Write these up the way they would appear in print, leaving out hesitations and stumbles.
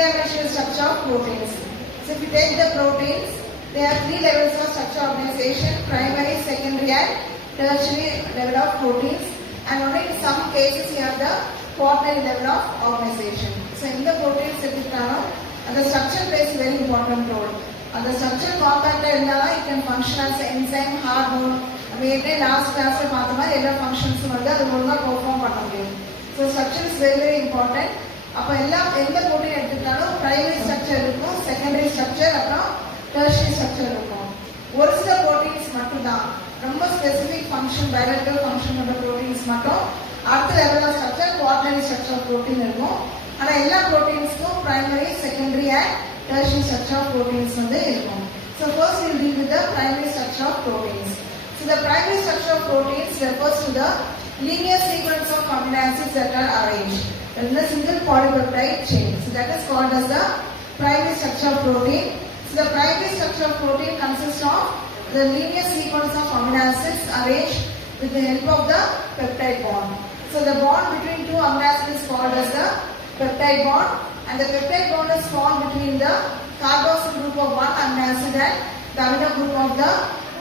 three-dimensional structure of proteins. So if you take the proteins, they have three levels of structure organization: primary, secondary, and tertiary level of proteins. And only in some cases you have the quaternary level of organization. So in the proteins, the structure plays a very important role. And the structure compact it can function as an enzyme, hormone. We last class all functions perform. So structure is very, very important. அப்ப எல்லாம் எந்த protein எடுத்துட்டாலும் primary structure இருக்கும், secondary structure அப்புறம் tertiary structure இருக்கும். ஒரு சில proteins மட்டும் தான் ரொம்ப specific function, biological function உள்ள proteins மட்டும் அடுத்த level of structure quaternary structure of protein இருக்கும். ஆனா எல்லா proteins-க்கும் primary, secondary and tertiary structure of proteins வந்து இருக்கும். So first we will deal with the primary structure of proteins. So the primary structure of proteins refers to the linear sequence of amino acids that are arranged in a single polypeptide chain. So that is called as the primary structure of protein. So the primary structure of protein consists of the linear sequence of amino acids arranged with the help of the peptide bond. So the bond between two amino acids is called as the peptide bond, and the peptide bond is formed between the carboxyl group of one amino acid and the amino group of the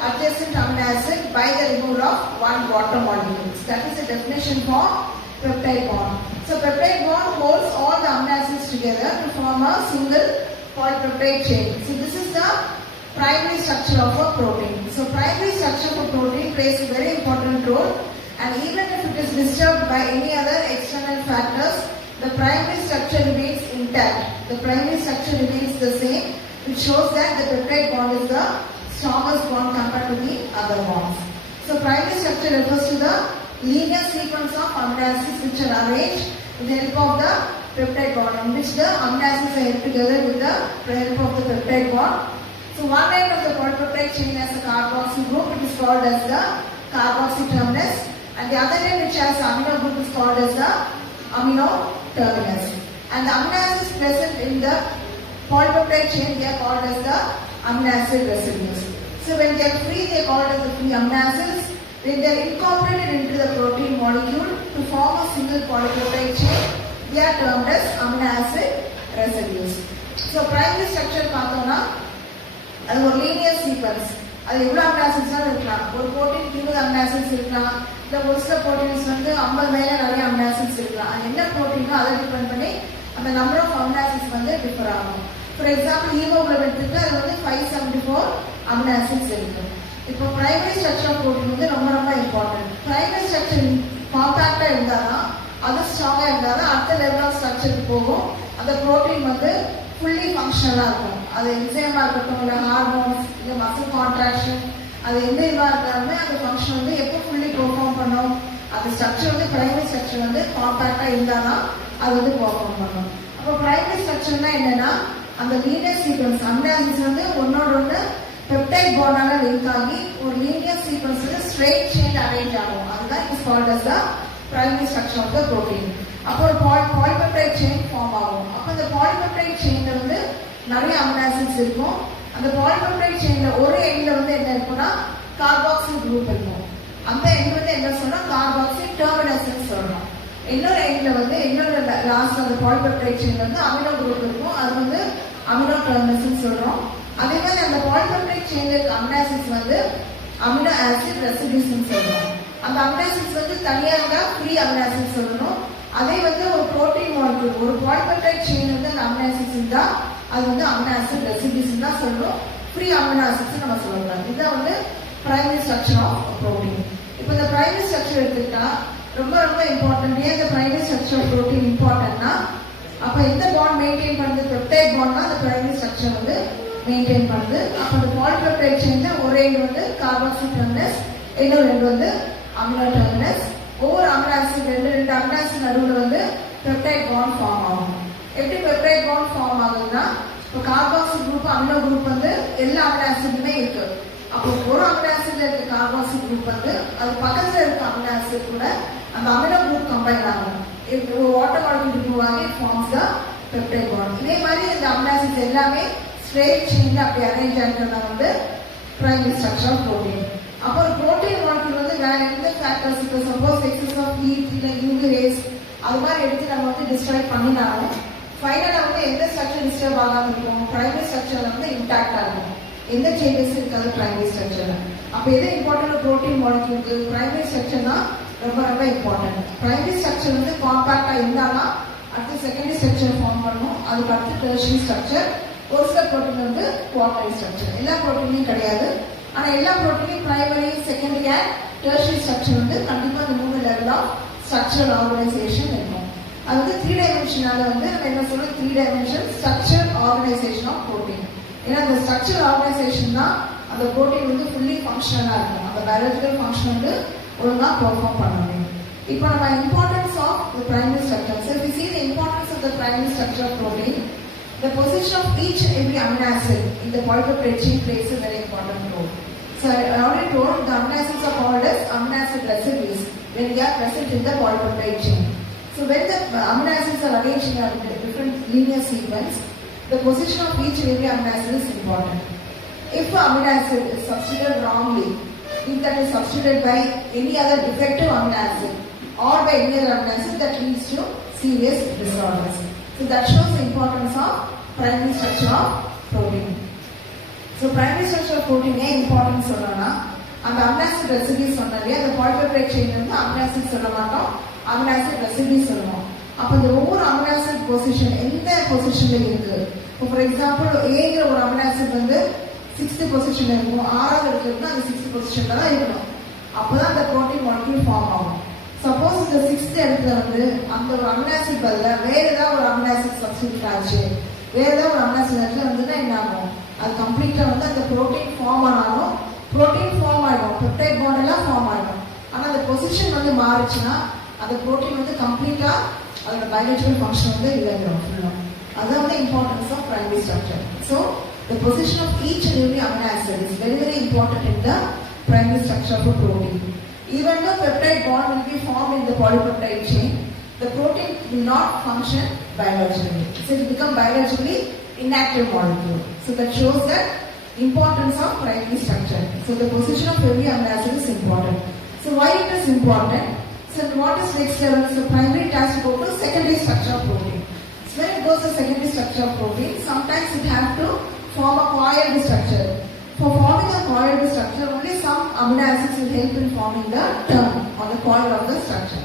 adjacent amino acid by the removal of one water molecule. So that is the definition for peptide bond. So peptide bond holds all the amino acids together to form a single polypeptide chain. So this is the primary structure of a protein. So primary structure of a protein plays a very important role, and even if it is disturbed by any other external factors, the primary structure remains intact. The primary structure remains the same, which shows that the peptide bond is the strongest bond compared to the other bonds. So primary structure refers to the linear sequence of amino acids which are arranged with the help of the peptide bond, in which the amino acids are held together with the help of the peptide bond. So one end of the polypeptide chain has a carboxyl group, it is called as the carboxy terminus, and the other end which has amino group is called as the amino terminus. And the amino acids present in the polypeptide chain, they are called as the amino acid residues. So when they are free, they are called as the free amino acids. When they are incorporated into the protein molecule to form a single polypeptide chain, they are termed as amino acid residues. So primary structure பார்த்தோம்னா அது ஒரு linear sequence. அது எவ்வளவு amino acids இருக்கலாம், ஒரு protein 20 amino acids இருக்கலாம், இல்ல ஒரு சில proteins வந்து 50 மேல நிறைய amino acids இருக்கலாம். அது என்ன protein அதை டிபெண்ட் பண்ணி அந்த number of amino acids வந்து டிஃபர் ஆகும். For example, hemoglobin எடுத்துட்டு அது வந்து 574 amino acids இருக்கு. இப்போ primary structure of protein வந்து ரொம்ப ரொம்ப important. Primary structure காம்பாக்டா இருந்தாதான், அது ஸ்ட்ராங்கா இருந்தாதான் அடுத்த லெவல் ஆஃப் ஸ்ட்ரக்சருக்கு போகும். அந்த protein வந்து fully functional இருக்கும். அது என்சைமா இருக்கட்டும், இல்ல ஹார்மோன்ஸ், இல்ல மசில் கான்ட்ராக்ஷன், அது எந்த இதுவா இருந்தாலுமே அந்த ஃபங்க்ஷன் வந்து எப்போ fully பெர்ஃபார்ம் பண்ணும், அந்த ஸ்ட்ரக்சர் வந்து பிரைமரி ஸ்ட்ரக்சர் வந்து காம்பாக்டா இருந்தாதான் அது வந்து பெர்ஃபார்ம் பண்ணும். அப்போ பிரைமரி ஸ்ட்ரக்சர்னா என்னன்னா, அந்த லீனியர் சீக்வன்ஸ் அமினோ ஆசிட்ஸ் வந்து ஒன்னோட ஒன்று பெப்டைட் பாண்டால லிங்க் ஆகி ஒரு லீனியர் சீக்வன்ஸ் வந்து ஸ்ட்ரெயிட் செயின் அரேஞ்ச் ஆகும். அதுதான் is called as the primary structure of the protein. அப்போ ஒரு பாலிபெப்டைட் செயின் ஃபார்ம் ஆகும். அப்போ இந்த பாலிபெப்டைட் செயின்ல வந்து நிறைய அமினோ ஆசிட்ஸ் இருக்கும். அந்த பாலிபெப்டைட் செயின்ல ஒரு எண்ட்ல வந்து என்ன இருக்கும்னா கார்பாக்சில் குரூப் இருக்கும். அந்த எண்ட் வந்து என்ன சொல்றோம், கார்பாக்சில் டெர்மினஸ் சொல்றோம். இன்னொரு எண்ட்ல வந்து இன்னொரு லாஸ்ட் அந்த பாலிபெப்டைட் செயின்ல வந்து அமினோ குரூப் இருக்கும். அது வந்து அமினோ டெர்மினஸ் சொல்றோம். அதே மாதிரி அந்த பாலிபெப்டைட் செயின்ல இருக்க அமினோ ஆசிட்ஸ் வந்து அமினோ ஆசிட் ரெசிடியூஸ் சொல்றோம். அந்த அமினோ ஆசிட்ஸ் வந்து தனியா இருந்தா ஃப்ரீ அமினோ ஆசிட்ஸ் சொல்லணும். அதே வந்து ஒரு புரோட்டீன் மாலிக்யூல், ஒரு பாலிபெப்டைட் செயின் வந்து அந்த அமினோ ஆசிட்ஸ் இருந்தா அது வந்து அமினோ ஆசிட் ரெசிடியூஸ் தான் சொல்லணும். ஃப்ரீ அமினோ ஆசிட்ஸ் நம்ம சொல்லலாம். இதுதான் வந்து பிரைமரி ஸ்ட்ரக்சர் ஆஃப் புரோட்டீன். இப்போ இந்த பிரைமரி ஸ்ட்ரக்சர் எடுத்துக்கிட்டா ரொம்ப ரொம்ப இம்பார்ட்டன்ட். ஏன் இந்த பிரைமரி ஸ்ட்ரக்சர் ஆஃப் புரோட்டீன் இம்பார்ட்டன்ட்னா, அப்ப எந்த பாண்ட் மெயின்டைன் பண்ணுது, பெப்டைட் பாண்ட்னா அந்த பிரைமரி ஸ்ட்ரக்சர் வந்து மெயின்டைன் பண்ணுது. அப்ப அந்த பாலிபெப்டைட் செயின்ல ஒரு எண்ட் வந்து கார்பாக்சில் டெர்மினஸ், இன்னொரு எண்ட் வந்து அமினோ டெர்மினஸ். ஒவ்வொரு அமினோ ஆசிட் ரெண்டு அமினோ ஆசிட் நடுவில் வந்து பெப்டைட் பாண்ட் ஃபார்ம் ஆகும். எப்படி பெப்டைட் பாண்ட் ஃபார்ம் ஆகுதுன்னா, இப்போ கார்பாக்சில் குரூப் அமினோ குரூப் வந்து எல்லா அமினோ ஆசிட்லுமே இருக்கு. அப்போ ஒரு அமினோ ஆசிட்ல இருக்க கார்பாக்சில் குரூப் வந்து அது பக்கத்துல இருக்க அமினோ ஆசிட் கூட அந்த அமினோ குரூப் கம்பைன் ஆகும். ஒரு வாட்டர் மாலிக்யூல் குரூப் ஆகி ஃபார்ம்ஸ் த பெப்டைட் பாண்ட். இதே மாதிரி இந்த அமினோ ஆசிட்ஸ் எல்லாமே ஸ்ட்ரெயிட் செயின்ல அப்படி அரேஞ்ச் ஆகிறதா வந்து பிரைமரி ஸ்ட்ரக்சர் ஆஃப் புரோட்டீன். அப்போ ஒரு புரோட்டீன் மாலிக்யூல் வந்து வேற எந்த ஃபேக்டர்ஸ், இப்போ சப்போஸ் எக்ஸஸ் ஆஃப் ஹீட் இல்ல யூவி ரேஸ் அது மாதிரி எடுத்து நம்ம வந்து டிஸ்ட்ராய் பண்ணினாலும் ஃபைனலா வந்து எந்த ஸ்ட்ரக்சர் டிஸ்டர்ப் ஆகாம இருக்கும், பிரைமரி ஸ்ட்ரக்சர்ல வந்து இன்டாக்டா இருக்கும், எந்த சேஞ்சஸ் இருக்காது பிரைமரி ஸ்ட்ரக்சர்ல. அப்ப எது இம்பார்ட்டன்ட் புரோட்டீன் மாலிக்யூலுக்கு பிரைமரி ஸ்ட்ரக்சர் தான் ரொம்ப ரொம்ப இம்பார்ட்டன்ட். பிரைமரி ஸ்ட்ரக்சர் வந்து காம்பாக்டா இருந்தாலும் அடுத்து செகண்டரி ஸ்ட்ரக்சர் ஃபார்ம் பண்ணும், அதுக்கு அடுத்து டெர்ஷரி ஸ்ட்ரக்சர். ஒரு சில புரோட்டீன் வந்து குவார்டரி ஸ்ட்ரக்சர், எல்லா புரோட்டீனையும் கிடையாது. ஆனா எல்லா புரோட்டீனையும் primary secondary and tertiary structure வந்து கண்டிப்பா இந்த 3 லெவல் ஆஃப் ஸ்ட்ரக்சரல் ஆர்கனைசேஷன் இருக்கும். அது வந்து 3 டைமென்ஷனால வந்து நம்ம என்ன சொல்றோம், 3 dimension structural organisation of protein. ஏன்னா அந்த ஸ்ட்ரக்சரல் ஆர்கனைசேஷன் தான் அந்த புரோட்டீன் வந்து ஃபுல்லி ஃபங்க்ஷனலா இருக்கும், அந்த பயாலஜிக்கல் ஃபங்க்ஷன் வந்து ஒழுங்கா பெர்ஃபார்ம் பண்ண முடியும். இப்போ நம்ம importance of the primary structure. So if we see the importance of the primary structure of protein, the position of each and every amino acid in the polypeptide chain plays a very important role. So I already told the amino acids are called as amino acid residues when they are present in the polypeptide chain. So when the amino acids are arranged in a different linear sequence, the position of each and every amino acid is important. If an amino acid is substituted wrongly, if that is substituted by any other defective amino acid or by any other amino acid, that leads to serious disorders. So that shows the importance of primary structure of protein. So primary structure of protein ஏன் இம்பார்ட்டன்ஸ் சொல்லணும்னா, அந்த amino acid residues சொன்னாலே அந்த polypeptide chain வந்து amino acid சொல்ல மாட்டோம், amino acid residues சொல்லுவோம். அப்ப இந்த ஒவ்வொரு amino acid பொசிஷன் எந்த பொசிஷன்ல இருக்கு, ஃபார் எக்ஸாம்பிள் ஏங்கிற ஒரு amino acid வந்து 6th பொசிஷன்ல இருக்கும், 6வது இருக்குன்னா அது 6th பொசிஷன்ல தான் இருக்கணும். அப்பதான் அந்த புரோட்டீன் மாலிக்யூல் ஃபார்ம் ஆகும். சப்போஸ் இந்த 6th இடத்துல வந்து அந்த ஒரு அமினோ ஆசிட் பதிலா வேற ஏதாவது ஒரு அமினோ ஆசிட் சப்ஸ்டிட்யூட் ஆச்சு, வேற ஏதாவது ஒரு அமினோ ஆசிட் இடத்துல வந்துன்னா என்ன ஆகும், அது கம்ப்ளீட்டா வந்து அந்த புரோட்டீன் ஃபார்ம் ஆனாலும் புரோட்டீன் ஃபார்ம் ஆயிடும், பெப்டைட் பாண்ட் எல்லாம் ஃபார்ம் ஆயிடும். ஆனா அந்த பொசிஷன் வந்து மாறுச்சுன்னா அந்த புரோட்டீன் வந்து கம்ப்ளீட்டா அதோட பயாலஜிக்கல் ஃபங்க்ஷன் வந்து இழந்துடும் ஃபுல்லா. அதான் வந்து importance of primary structure. So the position of each and every amino acid is very very important in the primary structure of a protein. Even though peptide bond will be formed in the polypeptide chain, the protein will not function biologically. So it will become biologically inactive molecule. So that shows that importance of primary structure. So the position of every amino acid is important. So why it is important? So what is next level? So primary it has to go to secondary structure of protein. So when it goes to secondary structure of protein, sometimes it has to form a coiled structure. For forming a coiled structure, only some amino acids will help in forming the term or the coil of the structure.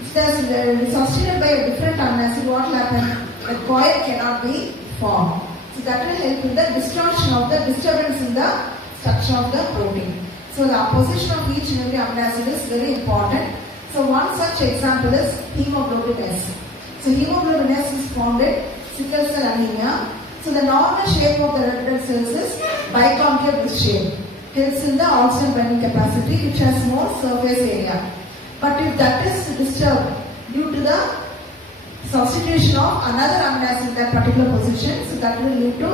If they are substituted by a different amino acid, what will happen? The coil cannot be formed. So that will help in the distortion of the disturbance in the structure of the protein. So the position of each and every amino acid is very important. So one such example is hemoglobin S. So hemoglobin S is formed in sickle cell anemia. So the normal shape of the red blood cells is biconcave disc shape. Helps in the oxygen binding capacity, which has more surface area. But if that is disturbed due to the substitution of another amino acid in that particular position, so that will lead to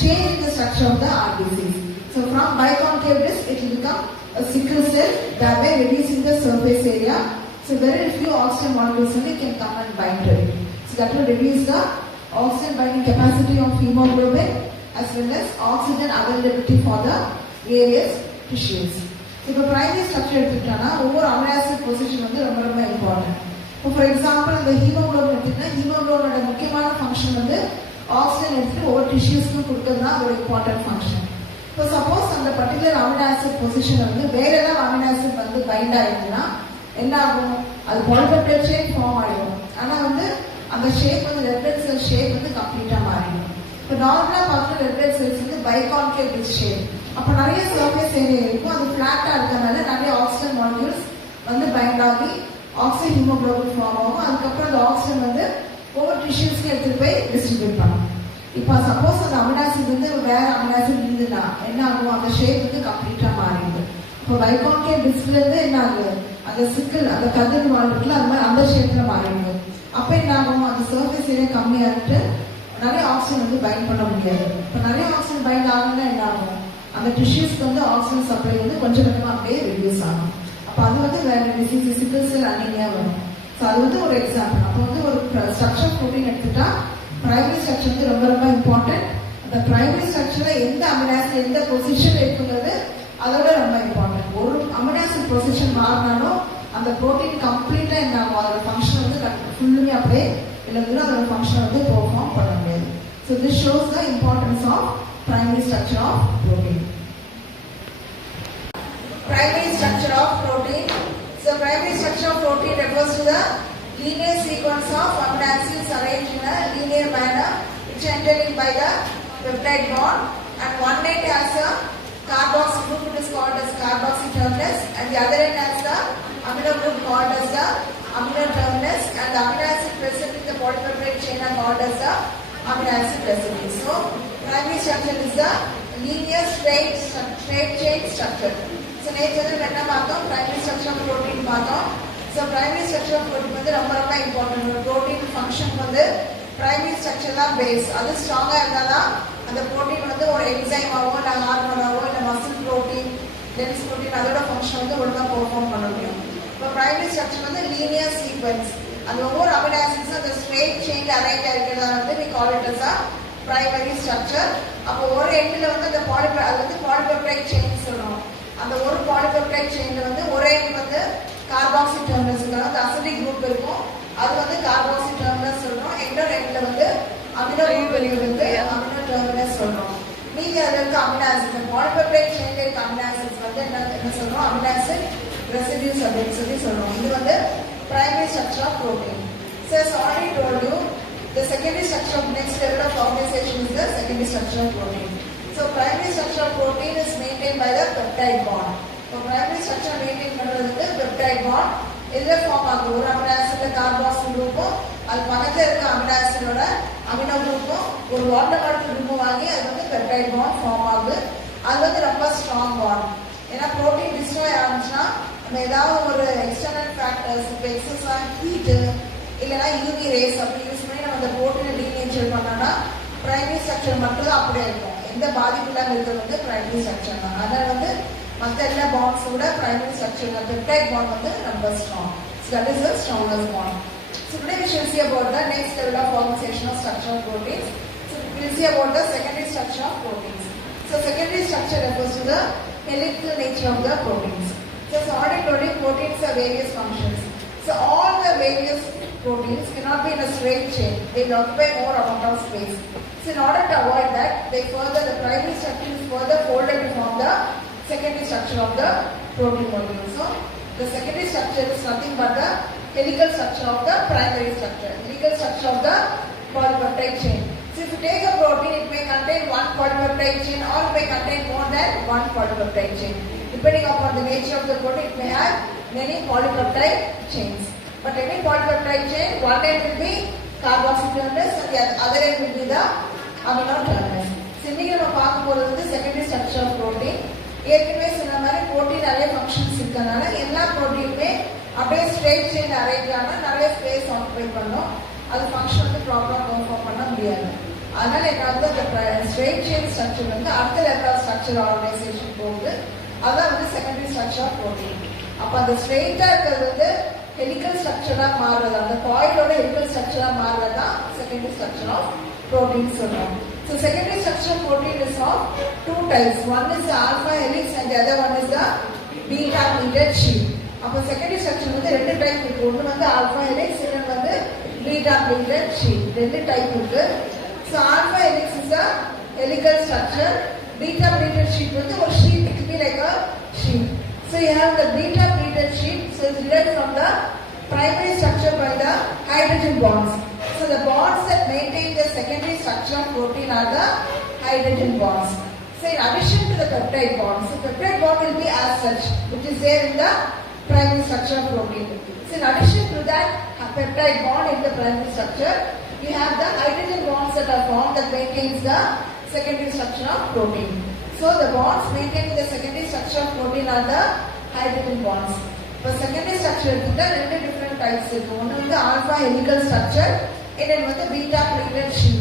change in the structure of the RBCs. So from biconcave disc, it will become a sickle cell, thereby reducing the surface area. So very few oxygen molecules only can come and bind to it. So that will reduce the oxygen binding capacity of hemoglobin as well as oxygen availability for the various tissues. இப்போ primary structure எடுத்துக்கிட்டோம்னா ஒவ்வொரு amino acid position வந்து ரொம்ப ரொம்ப இம்பார்ட்டன்ட். இப்போ for example இந்த ஹீமோகுளோபின் எடுத்துக்கிட்டா ஹீமோகுளோபினோட முக்கியமான ஃபங்க்ஷன் வந்து ஆக்சிஜன் எடுத்துட்டு ஒவ்வொரு டிஷ்யூஸ்க்கும் கொடுக்கறது தான் ஒரு இம்பார்ட்டன்ட் ஃபங்க்ஷன். இப்போ சப்போஸ் அந்த பர்டிகுலர் அமினோ ஆசிட் பொசிஷன் வந்து வேற ஏதாவது அமினோ ஆசிட் வந்து பைண்ட் ஆயிருக்குன்னா என்ன ஆகும், அது பாலிபெப்டைட் செயின் ஃபார்ம் ஆயிடும். ஆனா வந்து அந்த ஷேப் வந்து ரெட் பிளட் செல் ஷேப் வந்து கம்ப்ளீட்டா மாறிடும். இப்போ நார்மலா பார்த்தா ரெட் பிளட் செல்ஸ் வந்து பைகான்கேவ் டிஷ் ஷேப், அப்ப நிறைய சர்ஃபேஸ் ஏரியா இருக்கும், அது பிளாட்டா இருக்கறனால நிறைய ஆக்சிஜன் மாலிக்யூல்ஸ் வந்து பைண்ட் ஆகி ஆக்சிஜன் ஹீமோகுளோபின் ஃபார்ம் ஆகும். அதுக்கப்புறம் அந்த ஆக்சிஜன் வந்து ஒவ்வொரு டிஷ்யூஸ்க்கு எடுத்துட்டு போய் டிஸ்ட்ரிபியூட் பண்ணும். இப்போ சப்போஸ் அந்த அமினோ ஆசிட் வந்து வேற அமினோ ஆசிட் இருந்ததுன்னா என்ன ஆகும், அந்த ஷேப் வந்து கம்ப்ளீட்டா மாறிடுது. இப்போ பைகான்கேவ் டிஸ்க்ல இருந்து என்ன ஆகுது, அந்த சிக்கல் அந்த கதிர் வாழ்வுல அந்த மாதிரி அந்த ஷேப்ல மாறிடுது. அப்ப என்ன ஆகும், அந்த சர்ஃபேஸ் ஏரியா கம்மியாகிட்டு நிறைய ஆக்சிஜன் வந்து பைண்ட் பண்ண முடியாது. இப்போ நிறைய ஆக்சிஜன் பைண்ட் ஆகுதுன்னா என்ன ஆகும், அந்த டிஷ்யூஸ்க்கு வந்து ஆக்சிஜன் சப்ளை வந்து கொஞ்சம் கொஞ்சமா அப்படியே ரெடியூஸ் ஆகும். அப்போ அது வந்து வேற டிசீஸ் சிக்கல் செல் அனீமியா வரும். ஸோ அது வந்து ஒரு எக்ஸாம்பிள். அப்போ வந்து ஒரு ஸ்ட்ரக்சர் ப்ரோட்டீன் எடுத்துட்டா பிரைமரி ஸ்ட்ரக்சர் வந்து ரொம்ப ரொம்ப இம்பார்ட்டன்ட். அந்த பிரைமரி ஸ்ட்ரக்சர்ல எந்த அமினோ ஆசிட் எந்த பொசிஷன் இருக்குங்கிறது அதோட ரொம்ப இம்பார்ட்டன்ட். ஒரு அமினோ ஆசிட் பொசிஷன் மாறினாலும் அந்த ப்ரோட்டீன் கம்ப்ளீட்டா என்ன ஆகும், அதோட ஃபங்க்ஷன் வந்து ஃபுல்லுமே அப்படியே இல்லைன்னா அதோட ஃபங்க்ஷனை வந்து பெர்ஃபார்ம் பண்ண முடியாது. So this shows the importance of primary structure of protein. Primary structure of protein. So primary structure of protein refers to the linear sequence of amino acids arranged in a linear manner which are interlinked by the peptide bond, and one end has a carboxyl group, it is called as carboxyl terminus, and the other end has the amino group called as the amino terminus, and the amino acid present in the polypeptide chain are called as the amino acid residues. So primary structure is the linear straight chain structure. So nature என்ன பார்த்தோம், primary structure of protein பார்த்தோம். So primary structure of protein வந்து ரொம்ப ரொம்ப important. protein function வந்து primary structure தான் base. அது ஸ்ட்ராங்கா இருந்தாதான் அந்த protein வந்து ஒரு enzyme ஆவோ இல்ல ஹார்மோன் ஆவோ இல்ல muscle protein, dense protein அதோட function வந்து ஒழுங்கா perform பண்ண முடியும். இப்போ primary structure வந்து linear sequence. அந்த ஒவ்வொரு amino acids அந்த straight chain arrange ஆகிக்கிறதா வந்து we call it as a primary structure. அப்போ ஒரு எண்ட்ல வந்து அந்த polypeptide chain சொல்றோம். அந்த ஒரு polypeptide chainல வந்து ஒரு எண்ட் வந்து carboxyl terminus அந்த acidic group இருக்கும், அது வந்து carboxyl terminus சொல்றோம். இன்னொரு எண்ட்ல வந்து amino group இருக்கு, amino terminus சொல்றோம். மீதி அதுல இருக்க amino acids, polypeptide chainல இருக்க amino acids வந்து என்ன சொல்றோம், amino acid residues அப்படின்னு சொல்றோம். இது வந்து primary structure of protein. So as already told you, the secondary structure of next level of organization is the secondary structure of protein. So primary structure of protein is maintained by the peptide bond. So primary structure maintain பண்றதுக்கு peptide bond இதுல ஃபார்ம் ஆகுது. ஒரு அமினோ ஆசிட்ல கார்பாக்சில் குரூப்பும் அது பக்கத்துல இருக்க அமினோ ஆசிடோட அமினோ குரூப்பும் ஒரு வாட்டர் மாலிக்யூல் குரூப்பும் ஆகி அது வந்து peptide bond ஃபார்ம் ஆகுது. அது வந்து ரொம்ப ஸ்ட்ராங் பாண்ட். ஏன்னா புரோட்டீன் டிஸ்ட்ராய் ஆச்சுன்னா நம்ம ஏதாவது ஒரு எக்ஸ்டர்னல் ஃபேக்டர்ஸ், இப்போ எக்ஸஸா ஹீட்டு இல்லைன்னா யூவி ரேஸ் அப்படி யூஸ் பண்ணி நம்ம அந்த புரோட்டீனை டீநேச்சர் பண்ணோம்னா பிரைமரி ஸ்ட்ரக்சர் மட்டும் தான் அப்படியே இருக்கும். எந்த பாதிப்பு இல்லாமல் இருக்கிறது வந்து பிரைமரி ஸ்ட்ரக்சர் தான். அதனால வந்து மற்ற எல்லா பாண்ட்ஸோட பிரைமரி ஸ்ட்ரக்சர் பெப்டைட் பாண்ட் வந்து ரொம்ப strong. So that is the strongest bond. So today we shall see about the next level of organization of structure of proteins. So we will see about the secondary structure of proteins. So secondary structure refers to the helical nature of the proteins. So as already told you, proteins have various functions. So all the various proteins cannot be in a straight chain. They will occupy more amount of space. So in order to avoid that, the primary structure is further folded to form the secondary structure of the protein molecule. So the secondary structure is nothing but the helical structure of the primary structure. Helical structure of the polypeptide chain. So if you take a protein, it may contain one polypeptide chain or it may contain more than one polypeptide chain. Depending upon the nature of the protein, it may have many polypeptide chains. But any polypeptide chain, one end will be carboxyl terminus and the other end will be the amino terminus. So இன்னைக்கு நம்ம பார்க்க போறது வந்து secondary structure of protein. ஏற்கனவே சொன்ன மாதிரி protein நிறைய functions இருக்கனால எல்லா protein-மே அப்படியே straight chain arrange ஆனா நிறைய space occupy பண்ணும். அது function வந்து ப்ராப்பரா perform பண்ண முடியாது. அதனால என்னாவது அந்த straight chain structure வந்து அடுத்த level of structure organization போகுது. அதான் வந்து secondary structure of protein. அப்ப அந்த ஸ்ட்ரெயிட்டா இருக்கிறது வந்து helical structure-ஆ மாறுறது, அந்த coil-ஓட helical structure-ஆ மாறுறது தான் secondary structure of protein சொல்றோம். So secondary structure of protein is of two types. One is the alpha helix and the other one is the beta pleated sheet. அப்ப secondary structure வந்து ரெண்டு டைப் இருக்கு. ஒன்னு வந்து alpha helix, இன்னொன்னு வந்து beta pleated sheet. ரெண்டு டைப் இருக்கு. So alpha helix is a helical structure. Beta pleated sheet வந்து ஒரு sheet, it could be like a sheet. So you have the beta pleated sheet. So it's derived from the primary structure by the hydrogen bonds. So the bonds that maintain the secondary structure of protein are the hydrogen bonds. So in addition to the peptide bonds, the peptide bond will be as such, which is there in the primary structure of protein. So in addition to that peptide bond in the primary structure, you have the hydrogen bonds that are formed that maintains the secondary structure of protein. So the bonds maintaining the secondary structure of protein are the hydrogen bonds. For secondary structure, there are two different types. One is the alpha helical structure, and then the beta pleated sheet.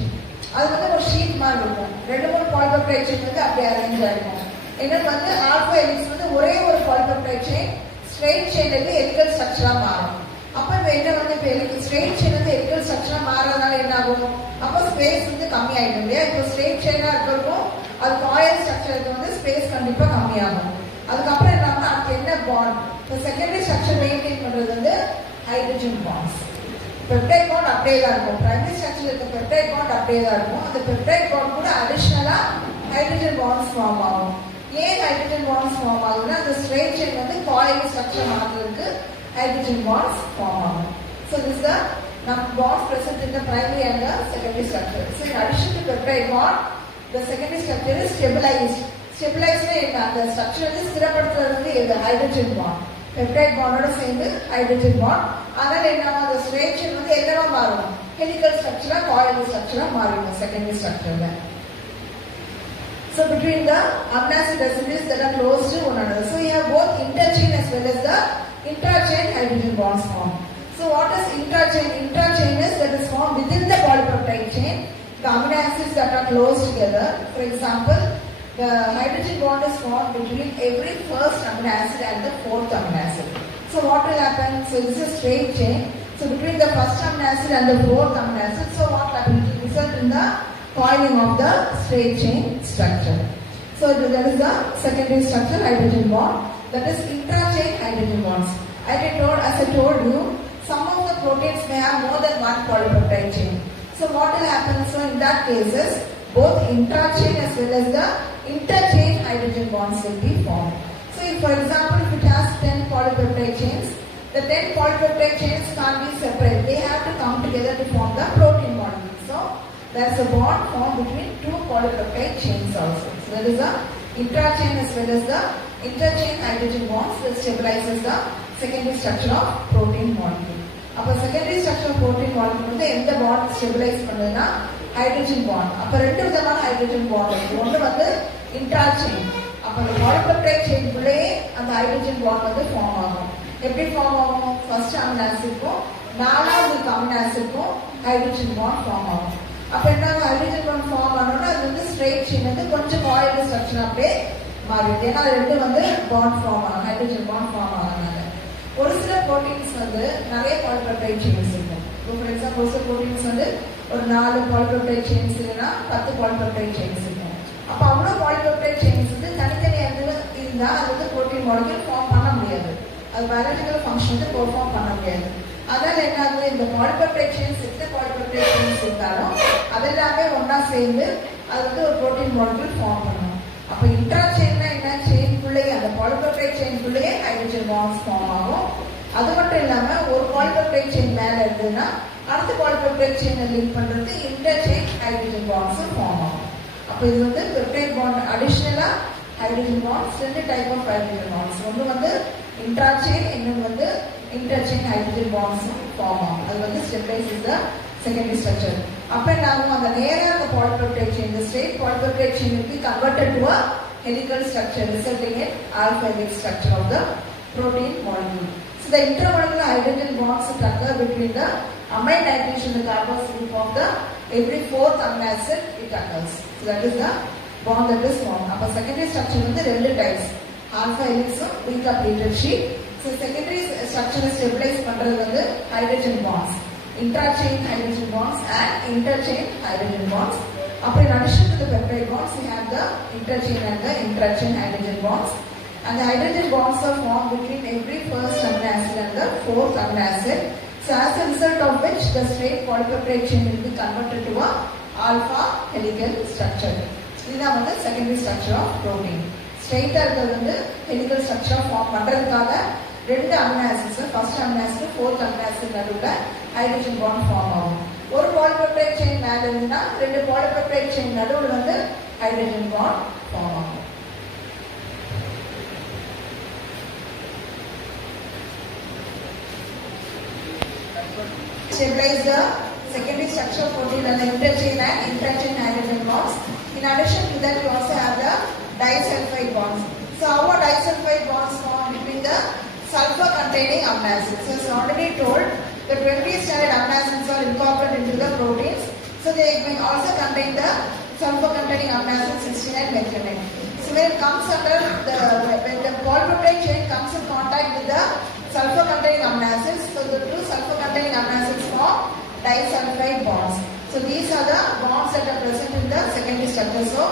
அது வந்து ஒரு ஷீட் மாதிரி இருக்கும். ரெண்டு மூணு polypeptide chain வந்து அப்படியே அரேஞ்ச் ஆயிருக்கும். இன்னும் வந்து alpha helix வந்து ஒரே ஒரு polypeptide chain straight chain வந்து helical structure-ஆ மாறும். அப்ப என்ன வந்து இப்போ straight chain வந்து helical structure-ஆ மாறறதால என்ன ஆகும்? அப்ப ஸ்பேஸ் வந்து கம்மி ஆயிடும் இல்லையா? இப்போ straight chain-ஆ இருக்கிறப்போ அது coil structure-க்கு வந்து ஸ்பேஸ் கண்டிப்பா கம்மியாகும். அதுக்கப்புறம் என்ன அடுத்து என்ன பாண்ட்? இப்போ செகண்டரி ஸ்ட்ரக்சர் மெயின்டைன் பண்றது வந்து ஹைட்ரஜன் பாண்ட்ஸ். பெப்டைட் பாண்ட் அப்படியே தான் இருக்கும். பிரைமரி ஸ்ட்ரக்சர்ல இருக்க பெப்டைட் பாண்ட் அப்படியே தான் இருக்கும். அந்த பெப்டைட் பாண்ட் கூட அடிஷனலா ஹைட்ரஜன் பாண்ட்ஸ் ஃபார்ம் ஆகும். ஏன் ஹைட்ரஜன் பாண்ட்ஸ் ஃபார்ம் ஆகுதுன்னா அந்த ஸ்ட்ரெயிட் செயின் வந்து காயில் ஸ்ட்ரக்சர் மாறுறதுக்கு ஹைட்ரஜன் பாண்ட்ஸ் ஃபார்ம் ஆகும். So this is the bonds present in the primary and the secondary structure. So in addition to peptide bond, the secondary structure is stabilized. Stabilized na the structure is sthirapadutradhu the hydrogen bond. Peptide bond oda சேர்ந்து hydrogen bond. அதனால என்ன the straight chain வந்து என்னவா மாறும்? Helical structure, coiled structure மாறிடும் secondary structure ல. So between the amino acid residues that are close to one another. So you have both interchain as well as the intrachain hydrogen bonds formed. So what is intrachain? Intrachain is that is formed within the polypeptide chain. The amino acids that are close together. For example, the hydrogen bond is formed between every first amino acid and the fourth amino acid. So what will happen? So this is straight chain. So between the first amino acid and the fourth amino acid, so what will happen? It will result in the coiling of the straight chain structure. So that is the secondary structure, hydrogen bond. That is intrachain hydrogen bonds. As I told you, some of the proteins may have more than one polypeptide chain. So what will happen? So in that cases, both intrachain as well as the interchain hydrogen bonds will be formed. So if, for example, if it has 10 polypeptide chains, the 10 polypeptide chains can't be separate. They have to come together to form the protein molecule. So there is a bond formed between two polypeptide chains also. So that is the intrachain as well as the interchain hydrogen bonds that stabilizes the secondary structure of protein molecule. அப்ப secondary structure of protein molecule வந்து எந்த bond stabilize பண்ணுதுன்னா hydrogen bond. அப்ப ரெண்டு விதமான hydrogen bond இருக்கு. ஒன்னு வந்து intrachain. அப்ப அந்த polypeptide chain குள்ளேயே அந்த hydrogen bond வந்து ஃபார்ம் ஆகும். எப்படி ஃபார்ம் ஆகும்? ஃபர்ஸ்ட் அமினோ ஆசிட்க்கும் நாலாவது அமினோ ஆசிட்க்கும் hydrogen bond ஃபார்ம் ஆகும். அப்ப என்ன hydrogen bond ஃபார்ம் ஆனோம்னா அது வந்து straight chain வந்து கொஞ்சம் coiled structure அப்படியே மாறிடுது. ஏன்னா ரெண்டு வந்து bond ஃபார்ம் ஆகும், hydrogen bond ஃபார்ம் ஆகுறதுனால. ஒரு சில புரோட்டீன்ஸ் வந்து நிறைய பாலிபெப்டைட் செயின்ஸ் இருக்கும். ஃபார் எக்ஸாம்பிள் ஒரு சில புரோட்டீன்ஸ் வந்து ஒரு 4 பாலிபெப்டைட் செயின்ஸ் இல்லைன்னா 10 பாலிபெப்டைட் செயின்ஸ் இருக்கும். அப்போ அவ்வளோ பாலிபெப்டைட் செயின்ஸ் வந்து தனித்தனியாக இருந்தால் அது வந்து புரோட்டீன் மாலிக்யூல் ஃபார்ம் பண்ண முடியாது. அது பயாலஜிக்கல் ஃபங்க்ஷன் வந்து பெர்ஃபார்ம் பண்ண முடியாது. அதனால என்ன ஆகுது? இந்த பாலிபெப்டைட் செயின்ஸ் எத்தனை பாலிபெப்டைட் செயின்ஸ் இருந்தாலும் அதெல்லாமே ஒன்னா சேர்ந்து அது வந்து ஒரு புரோட்டீன் மாலிக்யூல் ஃபார்ம் பண்ணும். அப்போ இன்ட்ராசெயின்னா என்ன? செயின்குள்ளேயே அந்த பாலிபெப்டைட் செயின்குள்ளேயே ஹைட்ரஜன் பாண்ட்ஸ் ஃபார்ம் ஆகும். அது மட்டும் இல்லாம ஒரு பாலிபெப்டைட் செயின் மேல இருந்ததுன்னா அடுத்த பாலிபெப்டைட் செயினை லிங்க் பண்றது இன்டர்செயின் ஹைட்ரஜன் பாண்ட்ஸ் ஃபார்ம் ஆகும். அப்போ இது வந்து பெப்டைட் பாண்ட் அடிஷனலா ஹைட்ரஜன் பாண்ட்ஸ் ரெண்டு டைப் ஆஃப் ஹைட்ரஜன் பாண்ட்ஸ். ஒன்று வந்து இன்ட்ராசெயின், இன்னொன்று வந்து interchain hydrogen bonds form ஆகும். அது வந்து stabilizes the secondary structure. அப்ப நாம அந்த நேரா அந்த polypeptide chain, the straight polypeptide chain will be converted to a helical structure resulting in alpha helix structure of the protein molecule. So the intermolecular hydrogen bonds occur between the amide nitrogen and the carbonyl group of the every fourth amino acid it occurs. So that is the bond that is formed. அப்ப secondary structure வந்து ரெண்டு types, alpha helix recapitulated sheet. So secondary structure stabilize பண்றது வந்து hydrogen bonds, intrachain hydrogen bonds and interchain hydrogen bonds. After in addition to the peptide bonds, we have the interchain and the intrachain hydrogen bonds. And the hydrogen bonds are formed between every first amino acid and the fourth amino acid. So as a result of which the straight polypeptide chain will be converted to a alpha helical structure. This is the secondary structure of protein. Straight இருக்கிறது வந்து helical structure form பண்றதுக்காக ரெண்டு amino acids, first amino acid fourth amino acid நடுவுல hydrogen bond form ஆகும். ஒரு polypeptide chain மேல இருந்துன்னா ரெண்டு பாலிபெப்டைட் செயின் நடுவுல வந்து ஹைட்ரஜன் பாண்ட் ஃபார்ம் ஆகும். Stabilize the secondary structure of protein and the interchain and intrachain hydrogen bonds. In addition to that, we also have the disulfide bonds. So how are disulfide bonds formed between the sulfur containing amino acids? So as already told, the 20 stranded amino acids are incorporated into the proteins. So they may also contain the sulfur containing amino acid 69 methionine. So when it comes under when the polypeptide chain comes in contact with the sulfur containing amino acids, so the two sulfur containing amino acids form disulfide bonds. So these are the bonds that are present in the secondary structure. So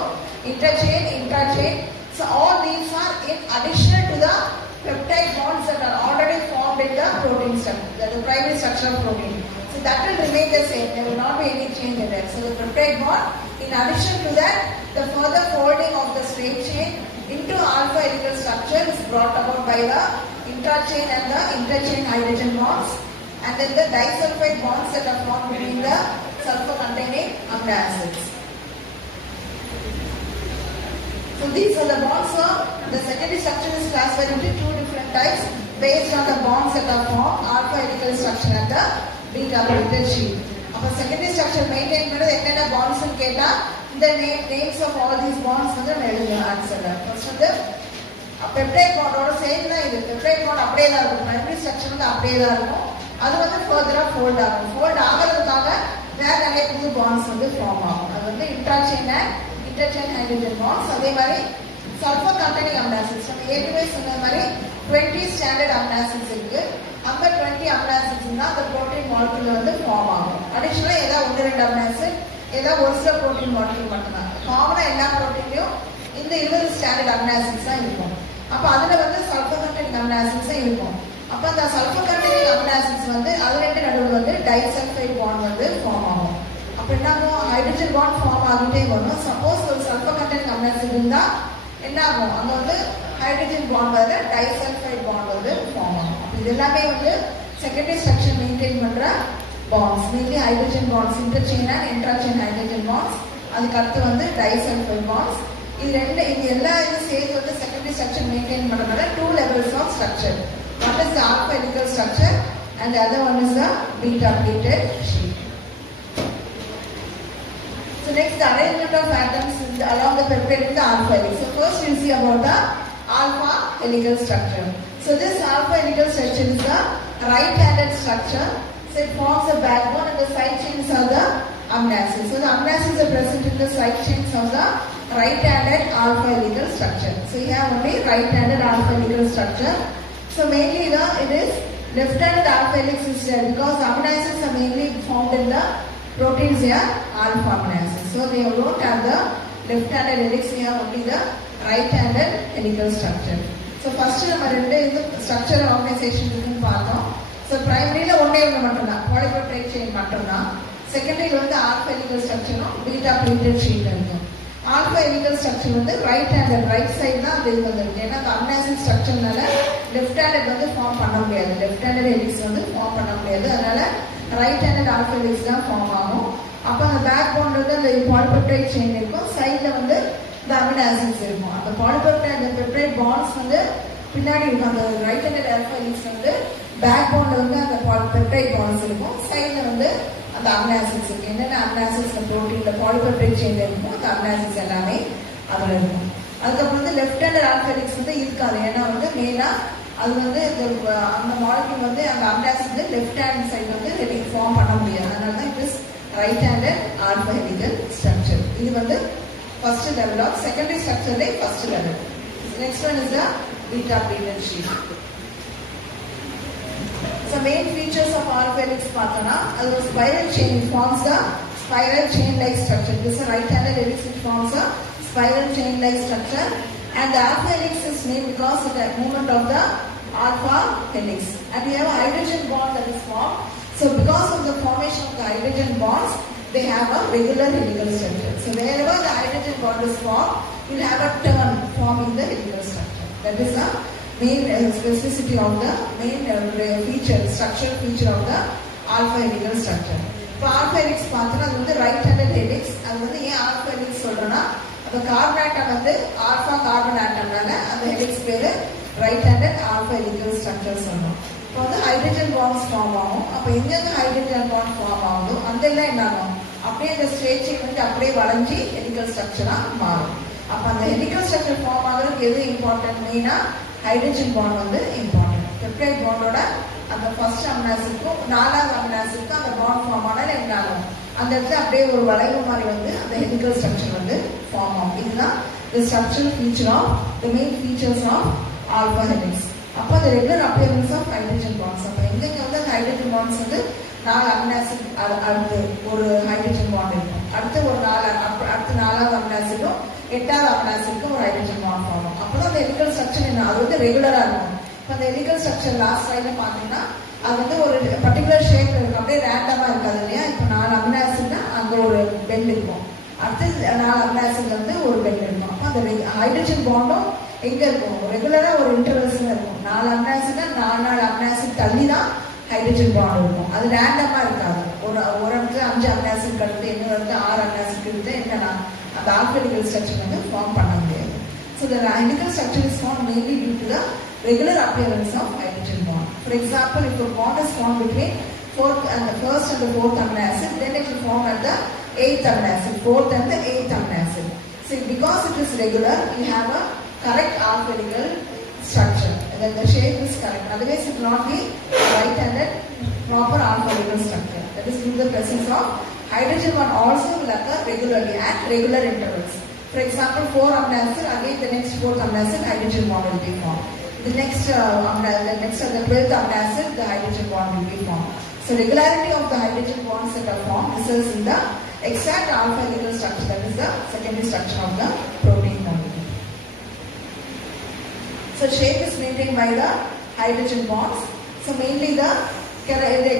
interchain, intrachain. So all these are in addition to the peptide bonds that are already formed in the protein structure, the primary structure of protein. So So that will remain the same. There will not be any change in it. So the peptide bond, in addition to that, the further folding of the straight chain into alpha helical structure is brought about by the intrachain and the interchain hydrogen bonds, and then the disulfide bonds that are formed between the sulfur-containing amino acids. So these are the bonds. So the secondary structure is classified into two different types based on the bonds that are formed, alpha helical structure and the beta printed sheet. Our secondary structure maintain பண்ணது என்னென்ன bonds னு கேட்டா the names of all these bonds வந்து எழுதுங்க ஆன்சர்ல. ஃபர்ஸ்ட் வந்து பெப்டைட் பாண்டோட சேம் தான் இது. பெப்டைட் பாண்ட் அப்படியே தான் இருக்கும். பிரைமரி ஸ்ட்ரக்சர் வந்து அப்படியே தான் இருக்கும். அது வந்து ஃபர்தரா ஃபோல்ட் ஆகும். ஃபோல்ட் ஆகிறதுக்காக வேற நிறைய புது பாண்ட்ஸ் வந்து ஃபார்ம் ஆகும். அது வந்து இன்ட்ராசெயின் அண்ட் இன்டர்செயின் ஹைட்ரஜன் பாண்ட்ஸ். அதே மாதிரி சல்ஃபர் கண்டெய்னிங் அமினோ ஆசிட்ஸ் நம்ம ஏற்கனவே சொன்ன மாதிரி 20 ஸ்டாண்டர்ட் அமினோ ஆசிட்ஸ் இருக்கு. அந்த 20 அமினோ ஆசிட்ஸ் தான் அந்த புரோட்டீன் மாலிக்யூல் வந்து ஃபார்ம் ஆகும். அடிஷனலா ஏதாவது ஒன்று ரெண்டு அமினோ ஆசிட் ஏதாவது ஒரு சில புரோட்டீன் மாலிக்யூல் மட்டும்தான். காமனா எல்லா புரோட்டீன்லயும் இந்த 20 ஸ்டாண்டர்ட் அமினோ ஆசிட்ஸ் தான் இருக்கும். அப்ப அதுல வந்து சல்ஃபர் கண்டெய்னிங் அமினோ ஆசிட்ஸ் தான் இருக்கும். அப்ப அந்த சல்ஃபர் கண்டெய்னிங் அமினோ ஆசிட்ஸ் வந்து அது ரெண்டு நடுவில் வந்து டைசல்ஃபைட் பாண்ட் வந்து ஃபார்ம் ஆகும். அப்ப என்ன ஆகும்? ஹைட்ரஜன் பாண்ட் ஃபார்ம் ஆகிட்டே வரும். சப்போஸ் ஒரு சல்ஃபர் கண்டெய்னிங் அமினோ ஆசிட் இருந்தா என்ன ஆகும்? அங்க வந்து ஹைட்ரஜன் பாண்ட் வந்து டைசல்ஃபைட் பாண்ட் வந்து ஃபார்ம் ஆகும். இது எல்லாமே வந்து செகண்டரி ஸ்ட்ரக்சர் மெயின்டைன் பண்ற bonds. Mainly hydrogen bonds, interchain and intrachain hydrogen bonds. அதுக்கு அடுத்து வந்து டைசல்ஃபைட் பாண்ட்ஸ். இது எல்லா சேர்த்து வந்து செகண்டரி ஸ்ட்ரக்சர் மெயின்டைன் பண்றதுனால 2 levels of structure. One is the alpha helical structure and the other one is the beta plated sheet. So next, the arrangement of atoms along the peptide in the alpha helix. So first we will see about the alpha helical structure. So this alpha helical structure is the right-handed structure. So it forms the backbone and the side chains are the amino acids. So the amino acids are present in the side chains of the right-handed alpha helical structure. So you have only right-handed alpha helical structure. So mainly it is left-handed alpha helix is there because the amino acids are mainly formed in the proteins here, alpha amino acids. So they don't have the left-handed helix, we have only the right-handed helical structure. So first நம்ம ரெண்டு structure organization இருக்குன்னு பார்த்தோம். So primaryல ஒண்ணே ஒண்ணு மட்டும்தான், polypeptide chain மட்டும்தான். செகண்டரியில வந்து alpha helical structureம் beta plated sheet இருக்கும். alpha helical structure வந்து right-handed, right side தான் அது வந்துருக்கு. ஏன்னா amino acid structureனால left-handed வந்து ஃபார்ம் பண்ண முடியாது. left-handed helix வந்து ஃபார்ம் பண்ண முடியாது. அதனால right-handed alpha helix தான் ஃபார்ம் ஆகும். அப்ப அந்த பேக் போன் வந்து அந்த polypeptide chain இருக்கும். சைடுல வந்து the amino acids இருக்கும். அந்த polypeptide அந்த peptide bonds வந்து பின்னாடி இருக்கும். அந்த right-handed alpha helix வந்து பேக் போன்ல வந்து அந்த peptide bonds இருக்கும். சைடுல வந்து அந்த amino acids இருக்கு. என்னென்ன amino acids இந்த புரோட்டீன்ல polypeptide chainல இருக்கும், அந்த amino acids எல்லாமே அதுல இருக்கும். அதுக்கப்புறம் வந்து left-handed alpha helix வந்து இருக்காது. ஏன்னா வந்து மெயினா அது வந்து அந்த மாலிக்யூல் வந்து அந்த amino acid left hand side வந்து ஃபார்ம் பண்ண முடியாது. அதனால தான் it is right-handed alpha helical structure. இது வந்து first level of secondary structure like first level. Next one is the beta plated sheet. So main features of alpha helix பார்த்தோம்னா அது ஒரு spiral chain, it forms the spiral chain like structure. This is a right-handed helix which forms a spiral chain like structure, and the alpha helix is named because of the movement of the alpha helix. And we have a hydrogen bond that is formed. So because of the formation of the hydrogen bonds, they have a regular helical structure. So wherever the hydrogen bond is formed, you will have a turn forming the helical structure. That is the main specificity of the main feature, structural feature of the alpha helical structure. இப்போ alpha helix பார்த்தோம்னா அது வந்து right-handed helix. அது வந்து ஏன் alpha helix சொல்றோம்னா அந்த carbon atom வந்து ஆல்பா கார்பன் ஆட்டம்னால அந்த ஹெலிக்ஸ் பேரு right-handed alpha helical structure சொல்றோம். இப்போ வந்து ஹைட்ரஜன் பாண்ட்ஸ் ஃபார்ம் ஆகும். அப்போ எங்கெங்க ஹைட்ரஜன் பாண்ட் ஃபார்ம் ஆகுதோ அந்த எல்லாம் என்ன ஆகும்? அப்படியே அந்த ஸ்ட்ரெயிட் செயின் வந்து அப்படியே வளைஞ்சி ஹெலிக்கல் ஸ்ட்ரக்சரா மாறும். அப்போ அந்த ஹெலிக்கல் ஸ்ட்ரக்சர் ஃபார்ம் ஆகிறதுக்கு எது இம்பார்ட்டன்ட்? மெயினா ஹைட்ரஜன் பாண்ட் வந்து இம்பார்ட்டன்ட். பெப்டைட் பாண்டோட அந்த ஃபர்ஸ்ட் அமினோ ஆசிட்க்கும் 4வது அமினோ ஆசிட்க்கும் அந்த பாண்ட் ஃபார்ம் ஆனால் என்ன ஆகும்? அந்த இடத்துல அப்படியே ஒரு வளைவு மாதிரி வந்து அந்த ஹெலிக்கல் ஸ்ட்ரக்சர் வந்து ஃபார்ம் ஆகும். இதுதான் the structural feature of the main features of alpha helix. அப்போ the regular appearance of hydrogen bonds. அப்போ எங்கெங்க வந்து ஹைட்ரஜன் பாண்ட்ஸ் வந்து 4 அமினோ ஆசிட் அடுத்து ஒரு ஹைட்ரஜன் பாண்ட் இருக்கும். அடுத்து ஒரு 4வது அமினோ ஆசிடும் 8வது அமினோ ஆசிட்க்கும் ஒரு ஹைட்ரஜன் பாண்ட் ஆகும். அப்போ தான் அந்த ஹெலிக்கல் ஸ்ட்ரக்சர் என்ன அது வந்து ரெகுலரா இருக்கும். இப்போ அந்த ஹெலிக்கல் ஸ்ட்ரக்சர் லாஸ்ட் ஸ்லைட்ல பார்த்தீங்கன்னா அது வந்து ஒரு பர்டிகுலர் ஷேப்ல இருக்கும், அப்படியே ரேண்டமா இருக்காது இல்லையா. இப்போ 4 அமினோ ஆசிட்னா அங்க ஒரு பெண்ட் இருக்கும், அடுத்து 4 அமினோ ஆசிட்ல வந்து ஒரு பெண்ட் இருக்கும். அப்போ அந்த ஹைட்ரஜன் பாண்டும் எங்க இருக்கும், ரெகுலரா ஒரு இன்டர்வல்ஸ்ல இருக்கும். 4 அமினோ ஆசிட்னா 4 அமினோ ஆசிட் தள்ளி தான் ஹைட்ரஜன் பாண்ட் இருக்கும். அது ரேண்டமா இருக்காது. ஒரு இடத்துல 5 அமினோ ஆசிட் கலந்து இன்னொரு இடத்துல 6 அமினோ ஆசிட் கலந்து என்னன்னா அந்த ஆல்ஃபபெட்டிக்கல் ஸ்ட்ரக்சர் வந்து ஃபார்ம் பண்ண முடியாது. So the helical structure is formed mainly due to the regular appearance of hydrogen bond. For example, if a bond is formed between first and the fourth amino acid, then it will form at the 8th amino acid, 4th and the 8th amino acid. So because it is regular, we have a correct alphabetical structure. Then the shape is correct. Otherwise, it will not be right-handed proper alphabetical structure. That is due to the presence of hydrogen bond also will occur regularly at regular intervals. For example, 4 amino acid, again the next 4th amino acid, hydrogen bond will be formed. The next the 12th amino acid, the hydrogen bond will be formed. So regularity of the hydrogen bonds that are formed results in the exact alpha helical structure, that is the secondary structure of the protein molecule. So shape is maintained by the hydrogen bonds. So mainly the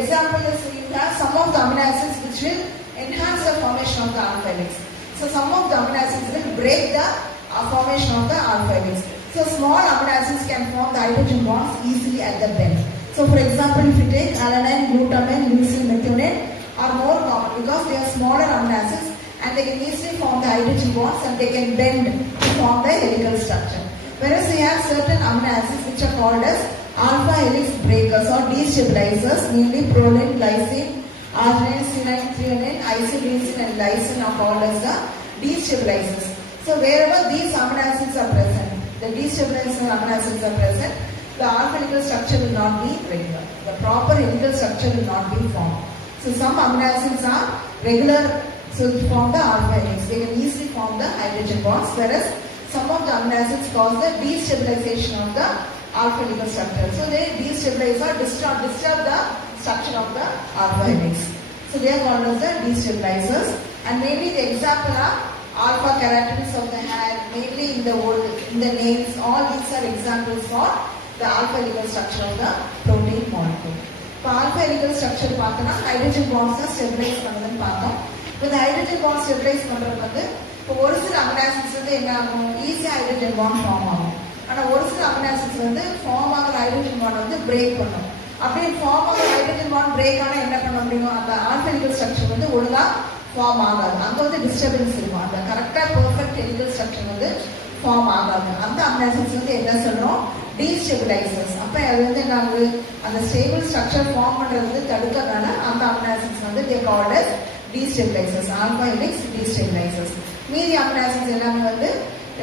example is you have some of the amino acids which will enhance the formation of the alpha helix. So some of the amino acids will break the formation of the alpha helix. So small amino acids can form the hydrogen bonds easily at the bend. So for example, if you take alanine, glutamine, leucine, methionine are more common because they are smaller amino acids and they can easily form the hydrogen bonds and they can bend to form the helical structure. Whereas we have certain amino acids which are called as alpha helix breakers or destabilizers, namely proline, glycine, arginine, serine, threonine, isoleucine and lysine are called as the destabilizers. So wherever these amino acids are present, the destabilizer amino acids are present, the alpha helical structure will not be regular. The proper helical structure will not be formed. So some amino acids are regular, so to form the alpha helix, they can easily form the hydrogen bonds, whereas some of the amino acids cause the destabilization of the alpha helical structure. So they destabilize or disturb the structure of the alpha helix. So they are called as the destabilizers. And maybe the example are alpha keratins of the hair, mainly in the nails. All these are examples for the alpha helical structure of the protein molecule. இப்போ alpha helical structure பார்த்தோம்னா hydrogen bonds தான் stabilize பண்ணுதுன்னு பார்த்தோம். இந்த hydrogen bonds stabilize பண்றது வந்து இப்போ ஒரு சில amino acids வந்து என்ன ஆகும், ஈஸியா hydrogen bond ஃபார்ம் ஆகும். ஆனா ஒரு சில amino acids வந்து ஃபார்ம் ஆகிற hydrogen bond வந்து பிரேக் பண்ணும். அப்படியே ஃபார்ம் ஆகிற hydrogen bond பிரேக் ஆனா என்ன பண்ண முடியும், அந்த alpha helical structure வந்து ஒழுங்கா ஃபார்ம் ஆகாது. அங்க வந்து டிஸ்டர்பன்ஸ் இருக்கும். அந்த கரெக்டா பெர்ஃபெக்ட் ஹெலிகல் ஸ்ட்ரக்சர் வந்து ஃபார்ம் ஆகாது. அந்த amino acids வந்து என்ன சொல்றோம், destabilizers. அப்ப அது வந்து நாங்கள் அந்த ஸ்டேபிள் ஸ்ட்ரக்சர் ஃபார்ம் பண்றது வந்து தடுக்கிறதுனால அந்த amino acids வந்து they called as destabilizers, alpha helix destabilizers. மீதி amino acids எல்லாமே வந்து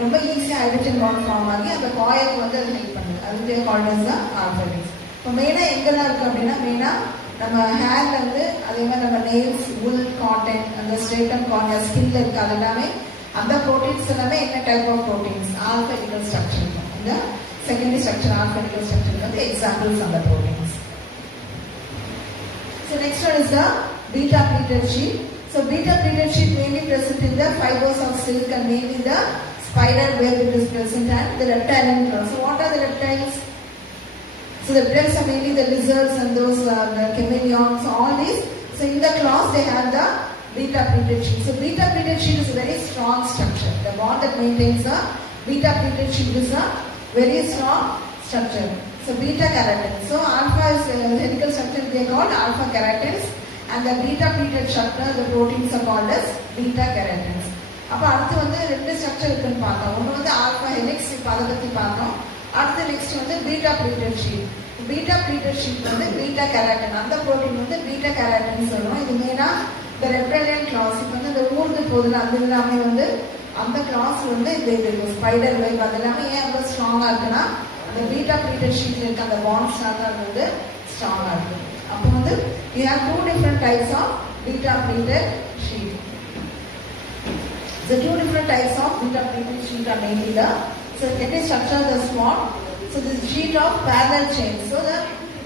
ரொம்ப ஈஸியா ஹைட்ரஜன் பாண்ட் ஃபார்ம் ஆகி அந்த காயிலுக்கு வந்து அது ஹெல்ப் பண்ணுது. அது they called as the alpha helix. இப்போ மெயினா எங்கெல்லாம் இருக்கு அப்படின்னா மெயினா நம்ம ஹேர்ல வந்து அதே மாதிரி நம்ம நெயில்ஸ், wool, cotton, அந்த ஸ்ட்ரெயிட்டன் கார்னியா ஸ்கின்ல இருக்கு. அது எல்லாமே அந்த ப்ரோட்டீன்ஸ் எல்லாமே என்ன type of proteins, alpha helical structure இருக்கும். இந்த secondary structure, alpha helical structure is the examples of the proteins. So next one is the beta pleated sheet. So beta pleated sheet mainly present in the fibers of silk and mainly the spider web it is present and the reptilian claws. So what are the reptiles? So the reptiles are mainly the lizards and those the chameleons, all these. So in the claws they have the beta pleated sheet. So beta pleated sheet is a very strong structure. The bond that maintains the beta pleated sheet is a very strong structure. So beta keratins. So alpha is helical structure they are called alpha keratins and the beta pleated structure the proteins are called as beta keratins. அப்ப அடுத்து வந்து ரெண்டு ஸ்ட்ரக்சர் இருக்குன்னு பார்த்தோம். ஒன்று வந்து alpha helix, இப்போ அதை பத்தி பார்த்தோம். அடுத்து நெக்ஸ்ட் வந்து beta pleated sheet. Beta pleated sheet வந்து பீட்டா கெராட்டின், அந்த ப்ரோட்டீன் வந்து பீட்டா கெராட்டின் சொல்றோம். இது மெயினா இந்த ரெப்டைலியன் கிளாஸ், இப்போ வந்து இந்த ஊர்ந்து போகுதுல அது எல்லாமே வந்து அந்த கிளாஸ் வந்து இந்த இது ஸ்பைடர் வெப் அது எல்லாமே ஏன் ரொம்ப ஸ்ட்ராங்கா இருக்குன்னா அந்த பீட்டா ப்ளீட்டட் ஷீட்ல இருக்க அந்த பாண்ட்ஸ் வந்து ஸ்ட்ராங்கா இருக்கு. அப்போ வந்து we have two different types of beta pleated sheet. The two different types of beta pleated sheet are mainly the secondary structure the swan. So this sheet of parallel chains. So the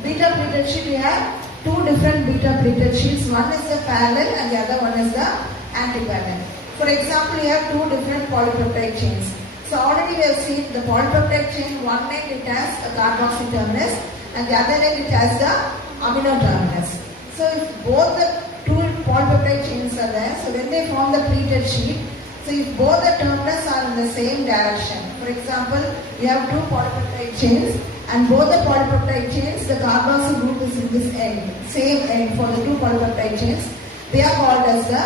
beta pleated sheet we have two different beta pleated sheets. One is the parallel and the other one is the antiparallel. For example, you have two different polypeptide chains. So already we have seen the polypeptide chain, one end it has a carboxy terminus and the other end it has the amino terminus. So if both the two polypeptide chains are there, so when they form the pleated sheet, so if both the terminus are in the same direction, for example, you have two polypeptide chains and both the polypeptide chains, the carboxyl group is in this end, same end for the two polypeptide chains, they are called as the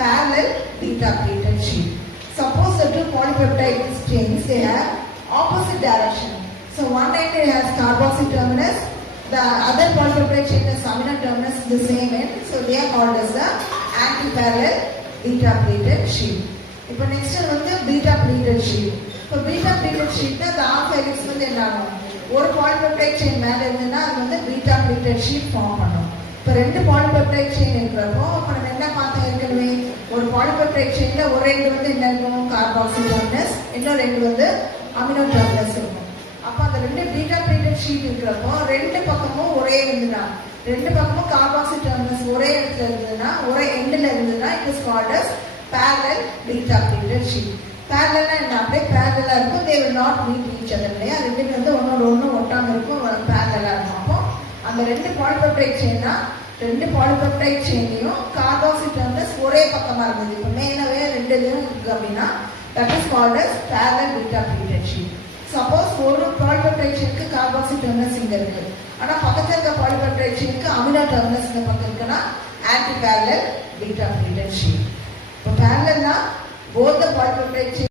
parallel beta pleated sheet. Suppose the two polypeptide chains, they have opposite direction. So one end it has carboxyl terminus, the other polypeptide chain has amino terminus in the same end, so they are called as the anti-parallel beta pleated sheet. இப்போ next வந்து beta pleated sheet. இப்போ beta pleated sheetனா the half helix வந்து என்ன ஆகும்? ஒரு polypeptide chain மேல இருந்துன்னா அது வந்து beta pleated sheet ஃபார்ம் பண்ணும். இப்போ ரெண்டு polypeptide chain இருக்கிறப்போ அப்ப நம்ம என்ன பார்த்தோம் ஏற்கனவே? ஒரு polypeptide chainல ஒரு ரெண்டு வந்து என்ன இருக்கும்? கார்பாக்சில் terminus, இன்னொரு ரெண்டு வந்து அமினோ terminus இருக்கும். அப்ப அந்த ரெண்டு beta pleated sheet இருக்கிறப்போ ரெண்டு பக்கமும் ஒரே இருந்துனா, ரெண்டு பக்கமும் கார்பாக்சில் terminus ஒரே இடத்துல இருந்ததுன்னா, ஒரே எண்ட்ல இருந்ததுன்னா it is called as parallel beta pleated sheet. Parallel என்ன? அப்படியே parallel இருக்கும். They will not meet each other. இல்லையா? ரெண்டுமே வந்து ஒன்னோட ஒண்ணு ஒட்டாம இருக்கும், parallel இருக்கும். அப்போ அந்த ரெண்டு polypeptide chainனா ரெண்டு polypeptide chainலயும் carboxyl terminus ஒரே பக்கமா இருந்தது. இப்போ மேலவே ரெண்டுலயும் இருக்கு அப்படின்னா that is called as parallel beta pleated sheet. Suppose ஒரு polypeptide chainக்கு carboxyl terminus இங்க இருக்கு, ஆனா பக்கத்துல இருக்க polypeptide chainக்கு amino terminus இந்த பக்கம் இருக்குன்னா anti parallel beta pleated sheet. இப்போ parallel both the polypeptide chain